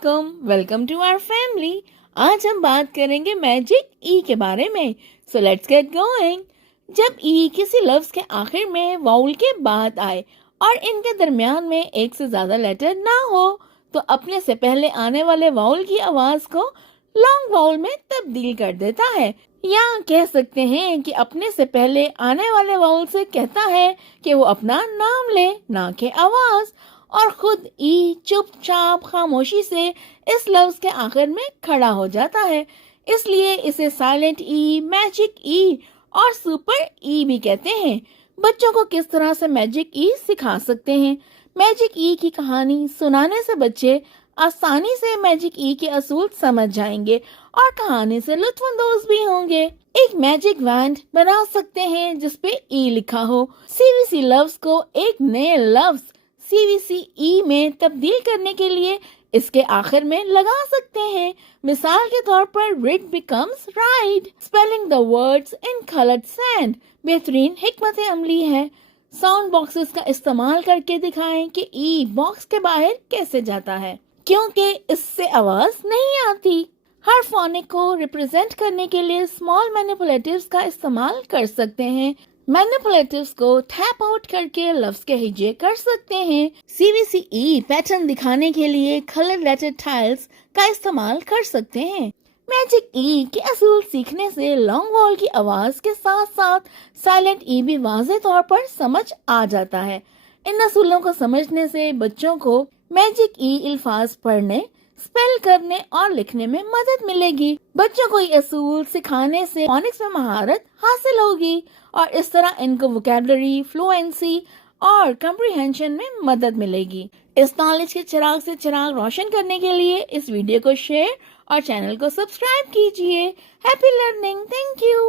वालेकुम, welcome to our family. आज हम बात करेंगे मैजिक ई के बारे में। So let's get going. जब ई किसी लफ्ज के आखिर में वाउल के बाद आए और इनके दरमियान में एक से ज्यादा लेटर ना हो तो अपने से पहले आने वाले वाउल की आवाज को लॉन्ग वाउल में तब्दील कर देता है, या कह सकते हैं कि अपने से पहले आने वाले वाउल से कहता है कि वो अपना नाम ले, ना कि आवाज, और खुद ई चुपचाप खामोशी से इस लफ्ज के आखिर में खड़ा हो जाता है। इसलिए इसे साइलेंट ई, मैजिक ई और सुपर ई भी कहते हैं। बच्चों को किस तरह से मैजिक ई सिखा सकते हैं? मैजिक ई की कहानी सुनाने से बच्चे आसानी से मैजिक ई के असूल समझ जाएंगे और कहानी से लुत्फानंदोज भी होंगे। एक मैजिक वैंड बना सकते हैं जिसपे ई लिखा हो। सीवीसी लफ्ज को एक नए लफ्ज सीवीसी ई में तब्दील करने के लिए इसके आखिर में लगा सकते हैं। मिसाल के तौर पर read becomes ride, spelling the words in coloured sand बेहतरीन हिकमत अमली है। साउंड बॉक्सेस का इस्तेमाल करके दिखाएं कि ई बॉक्स के बाहर कैसे जाता है, क्योंकि इससे आवाज नहीं आती। हर फोनिक को रिप्रेजेंट करने के लिए स्मॉल मैनिपुलेटिव्स का इस्तेमाल कर सकते हैं। मैनिपुलेटिव्स को टैप आउट करके लफ्ज के हिज्जे कर सकते हैं। सीवीसी ई पैटर्न दिखाने के लिए कलर लेटर टाइल्स का इस्तेमाल कर सकते हैं। मैजिक ई के असूल सीखने से लॉन्ग वॉल की आवाज के साथ साथ साइलेंट ई भी वाज़ेह तौर पर समझ आ जाता है। इन असूलों को समझने से बच्चों को मैजिक ई अल्फाज पढ़ने, स्पेल करने और लिखने में मदद मिलेगी। बच्चों को ये असूल सिखाने से फोनिक्स में महारत हासिल होगी और इस तरह इनको वोकैबुलरी, फ्लुएंसी और कम्प्रिहेंशन में मदद मिलेगी। इस नॉलेज के चिराग से चिराग रोशन करने के लिए इस वीडियो को शेयर और चैनल को सब्सक्राइब कीजिए। Happy learning. Thank you.